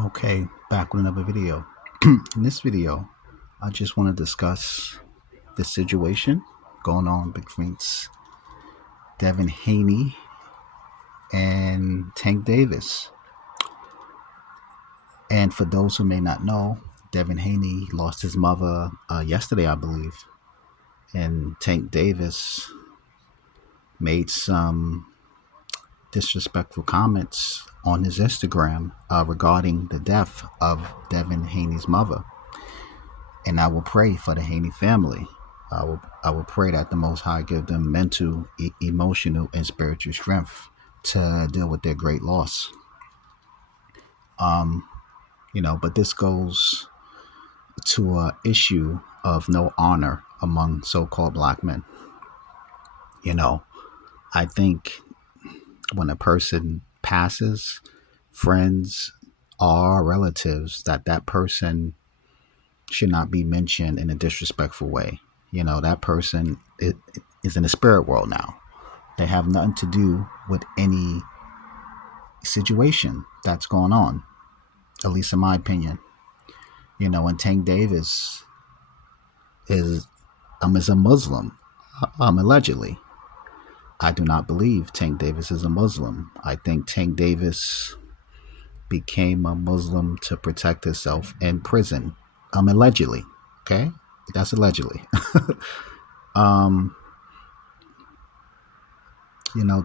Okay, back with another video. In this video, I just want to discuss the situation going on between Devin Haney and Tank Davis. And for those who may not know, Devin Haney lost his mother yesterday, I believe. And Tank Davis made some disrespectful comments on his Instagram regarding the death of Devin Haney's mother. And I will pray for the Haney family. I will pray that the Most High give them mental, emotional, and spiritual strength to deal with their great loss. But this goes to a issue of no honor among so-called black men. I think when a person passes, friends or relatives, that person should not be mentioned in a disrespectful way. That person is in the spirit world now. They have nothing to do with any situation that's going on, at least in my opinion. And Tank Davis is a Muslim, allegedly. I do not believe Tank Davis is a Muslim. I think Tank Davis became a Muslim to protect himself in prison, allegedly. Okay, that's allegedly. um,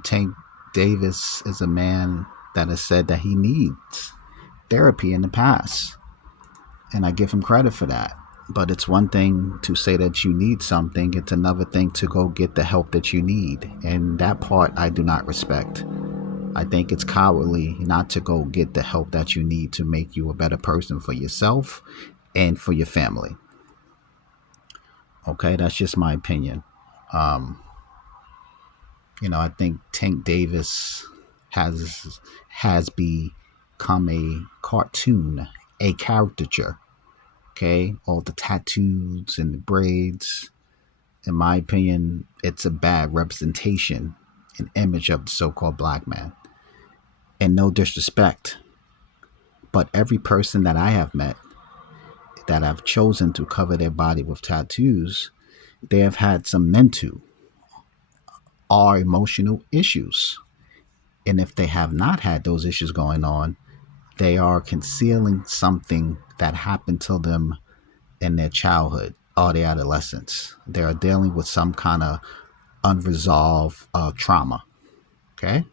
Tank Davis is a man that has said that he needs therapy in the past, and I give him credit for that. But it's one thing to say that you need something, it's another thing to go get the help that you need, and that part I do not respect. I think it's cowardly not to go get the help that you need to make you a better person for yourself and for your family. Okay, that's just my opinion. Um, I think Tank Davis has become a cartoon, a caricature. Okay, all the tattoos and the braids. In my opinion, it's a bad representation, an image of the so-called black man. And no disrespect, but every person that I have met that have chosen to cover their body with tattoos, they have had some mental or emotional issues. And if they have not had those issues going on, they are concealing something that happened to them in their childhood or their adolescence. They are dealing with some kind of unresolved trauma. Okay.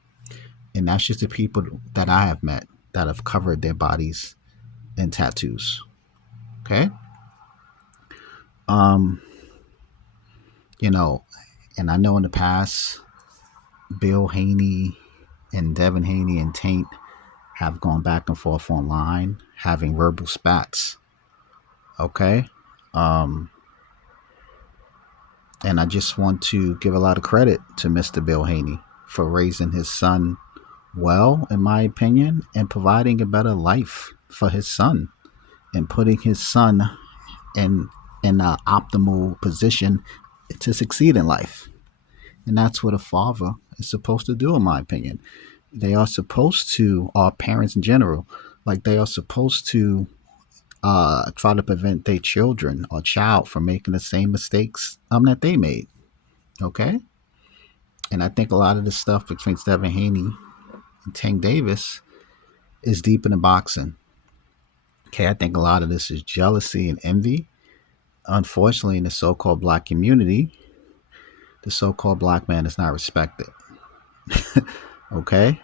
And that's just the people that I have met that have covered their bodies in tattoos. Okay. Um, you know, and I know in the past, Bill Haney and Devin Haney and Taint have gone back and forth online, having verbal spats. Okay. Um, and I just want to give a lot of credit to Mr. Bill Haney for raising his son well, in my opinion, and providing a better life for his son and putting his son in an optimal position to succeed in life. And that's what a father is supposed to do, in my opinion. They are supposed to, or parents in general, like they are supposed to try to prevent their children or child from making the same mistakes that they made. Okay? And I think a lot of the stuff between Devin Haney and Tank Davis is deep in the boxing. Okay, I think a lot of this is jealousy and envy. Unfortunately, in the so-called black community, the so-called black man is not respected. Okay?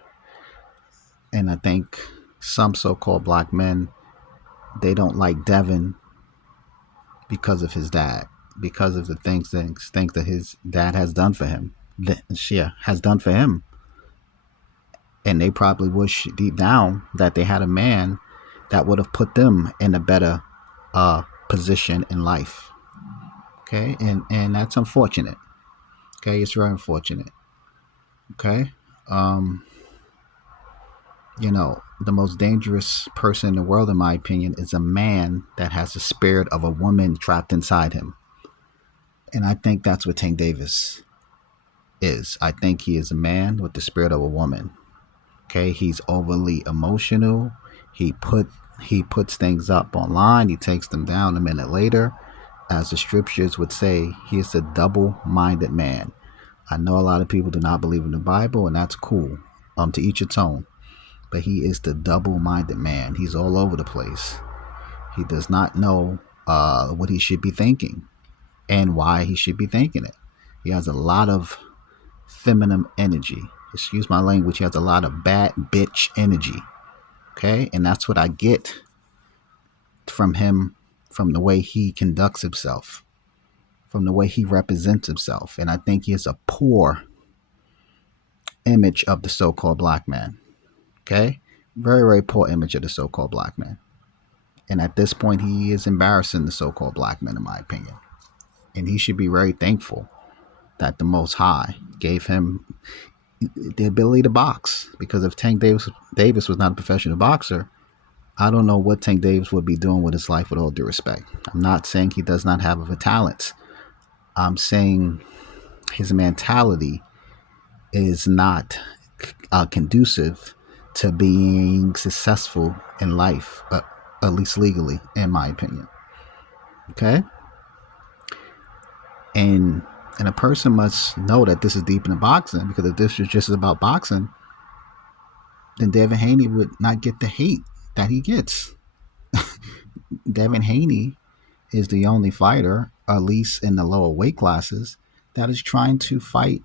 And I think some so-called black men, they don't like Devin because of his dad, because of the things that his dad has done for him, has done for him. And they probably wish deep down that they had a man that would have put them in a better position in life. Okay, and that's unfortunate. Okay, it's very unfortunate. Okay, the most dangerous person in the world, in my opinion, is a man that has the spirit of a woman trapped inside him. And I think that's what Tank Davis is. I think he is a man with the spirit of a woman. Okay, he's overly emotional. He puts things up online. He takes them down a minute later. As the scriptures would say, he is a double-minded man. I know a lot of people do not believe in the Bible, and that's cool. To each its own. But he is the double-minded man. He's all over the place. He does not know what he should be thinking and why he should be thinking it. He has a lot of feminine energy. Excuse my language. He has a lot of bad bitch energy. Okay? And that's what I get from him, from the way he conducts himself, from the way he represents himself. And I think he has a poor image of the so-called black man. Okay? Very, very poor image of the so-called black man. And at this point, he is embarrassing the so-called black man, in my opinion. And he should be very thankful that the Most High gave him the ability to box. Because if Tank Davis was not a professional boxer, I don't know what Tank Davis would be doing with his life, with all due respect. I'm not saying he does not have a talent. I'm saying his mentality is not conducive to being successful in life, at least legally, in my opinion. Okay? And a person must know that this is deep into boxing, because if this was just about boxing, then Devin Haney would not get the hate that he gets. Devin Haney is the only fighter, at least in the lower weight classes, that is trying to fight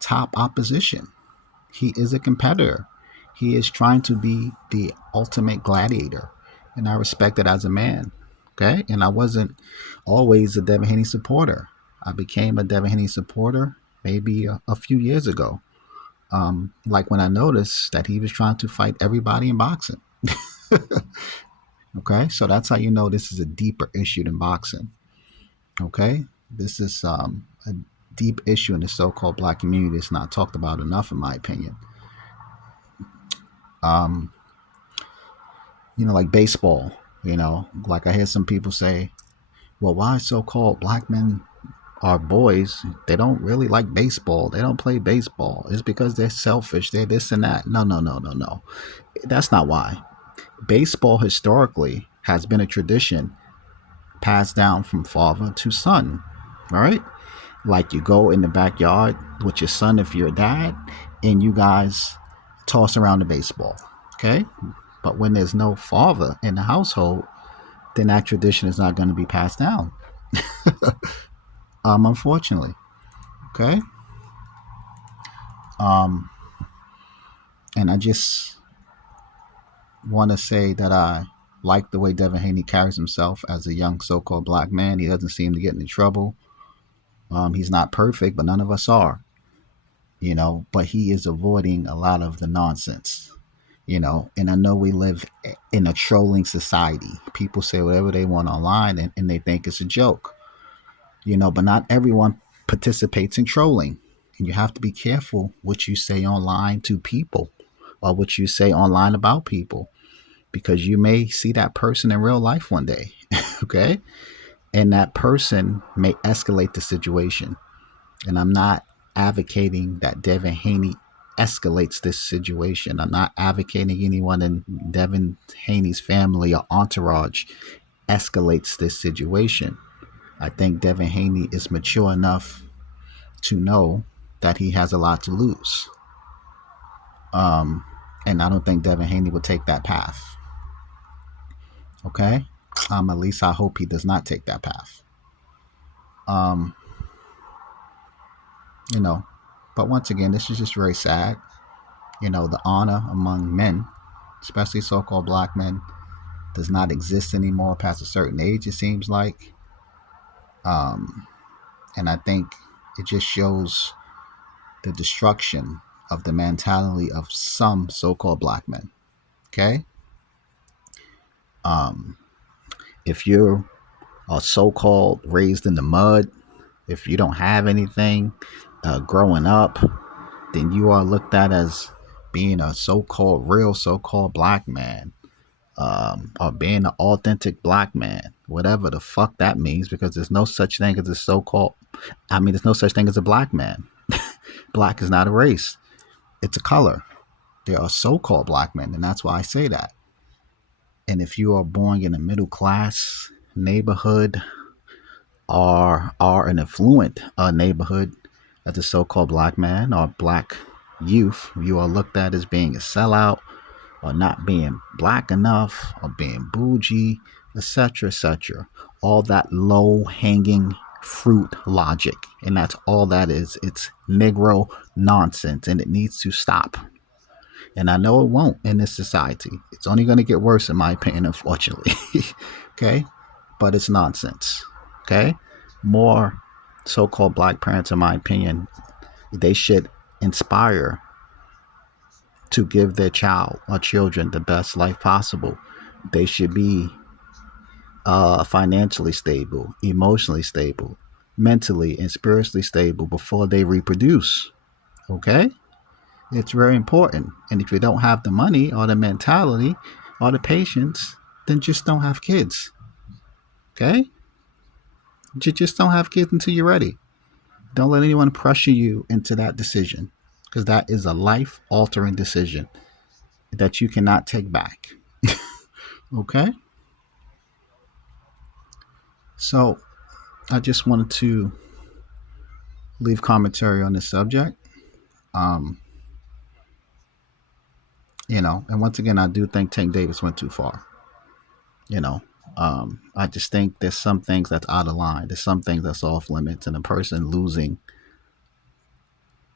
top opposition. He is a competitor. He is trying to be the ultimate gladiator. And I respect it as a man. Okay? And I wasn't always a Devin Haney supporter. I became a Devin Haney supporter maybe a few years ago. Like when I noticed that he was trying to fight everybody in boxing. Okay? So that's how you know this is a deeper issue than boxing. Okay? This is a deep issue in the so-called black community. It's not talked about enough, in my opinion. Like baseball, like I hear some people say, well, why so-called black men are boys? They don't really like baseball. They don't play baseball. It's because they're selfish. They're this and that. No. That's not why. Baseball historically has been a tradition passed down from father to son. All right? Like you go in the backyard with your son if you're a dad, and you guys toss around the baseball. Okay? But when there's no father in the household, then that tradition is not going to be passed down. Unfortunately. Okay? And I just want to say that I like the way Devin Haney carries himself as a young so-called black man. He doesn't seem to get into trouble. He's not perfect, but none of us are. But he is avoiding a lot of the nonsense. And I know we live in a trolling society. People say whatever they want online, and they think it's a joke. But not everyone participates in trolling. And you have to be careful what you say online to people, or what you say online about people, because you may see that person in real life one day. Okay? And that person may escalate the situation. And I'm not advocating that Devin Haney escalates this situation. I'm not advocating anyone in Devin Haney's family or entourage escalates this situation. I think Devin Haney is mature enough to know that he has a lot to lose. And I don't think Devin Haney would take that path. Okay? At least I hope he does not take that path. But once again, this is just very sad. The honor among men, especially so-called black men, does not exist anymore past a certain age, it seems like. And I think it just shows the destruction of the mentality of some so-called black men. Okay? If you're so-called raised in the mud, if you don't have anything growing up, then you are looked at as being a so-called real so-called black man, or being an authentic black man, whatever the fuck that means, because there's no such thing as a so-called, there's no such thing as a black man. Black is not a race. It's a color. There are so-called black men, and that's why I say that. And if you are born in a middle class neighborhood or are an affluent neighborhood as a so-called black man or black youth, you are looked at as being a sellout or not being black enough or being bougie, etc., etc. All that low-hanging fruit logic, and that's all that is. It's Negro nonsense, and it needs to stop. And I know it won't in this society. It's only going to get worse, in my opinion, unfortunately. Okay? But it's nonsense. Okay? More so called black parents, in my opinion, they should inspire to give their child or children the best life possible. They should be financially stable, emotionally stable, mentally and spiritually stable before they reproduce. Okay? It's very important. And if you don't have the money or the mentality or the patience, then just don't have kids. Okay? You just don't have kids until you're ready. Don't let anyone pressure you into that decision, because that is a life altering decision that you cannot take back. Okay? So I just wanted to leave commentary on this subject. Um, and once again, I do think Tank Davis went too far. I just think there's some things that's out of line. There's some things that's off limits, and a person losing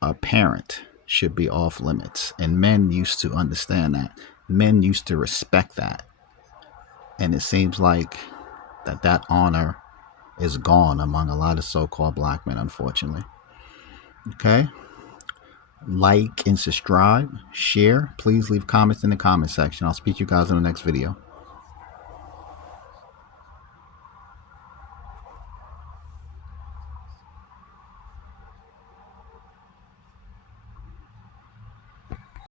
a parent should be off limits. And men used to understand that. Men used to respect that. And it seems like that honor is gone among a lot of so-called black men, unfortunately. Okay? Like and subscribe, share. Please leave comments in the comment section. I'll speak to you guys in the next video.